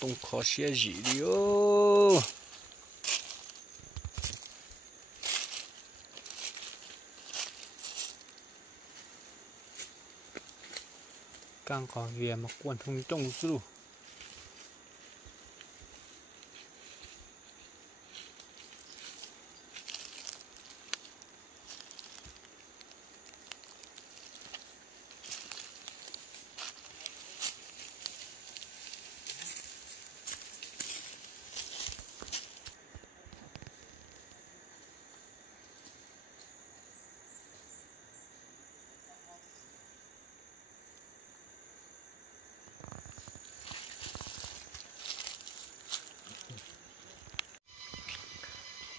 Tung khó xe gì đi ô. Càng có về mà quần thùng trông su.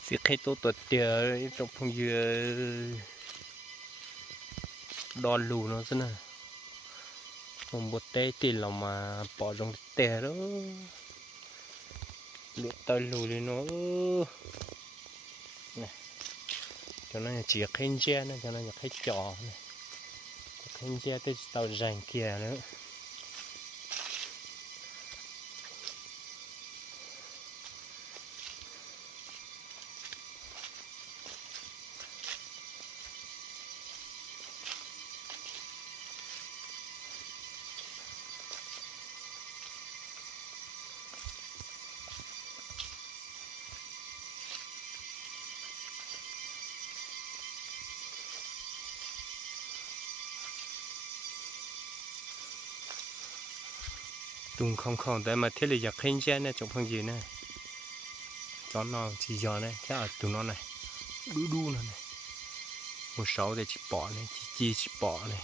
Việc hay tôi tuột tiền trong phong dừa đòn lù nó thế nào, còn một tay thì là mà bỏ trong tè đó, lụt tay lù đi nó này, cho nó chỉ khen che này, cho nó khen trò này, khen che tới tàu rành kia nữa. Tung không không tại mà thế là giặc khen che này trong phong gì này, chó nó chỉ giò này, thế ở tụi nó này, đu đu này, một sáu để chỉ bỏ này, chỉ bỏ này.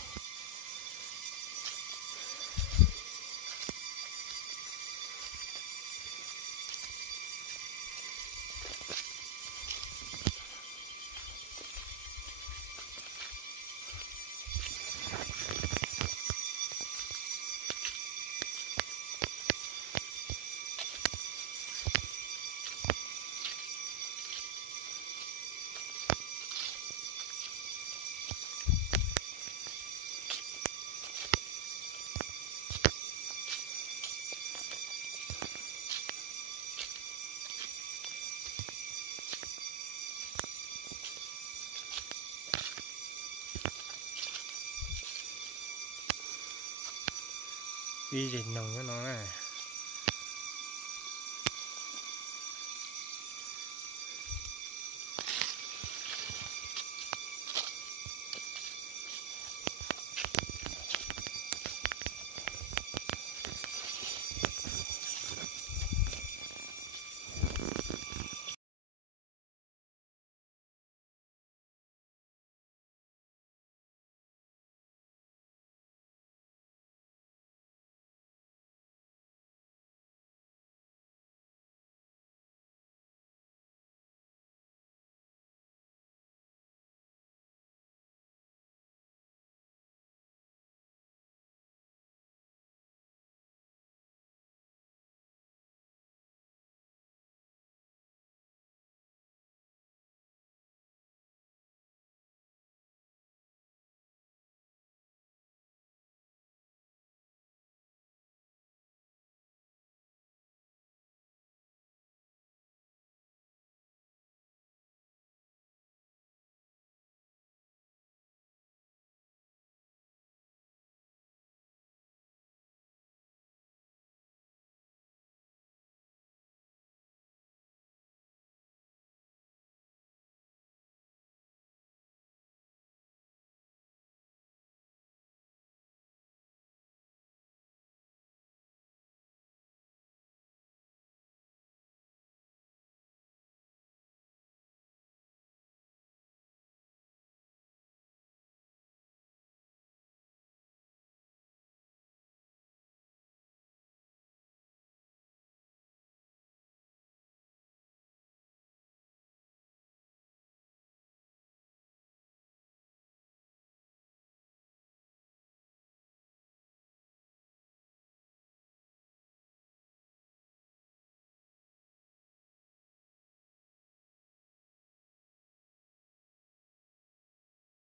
Đi gì nồng cho nó này.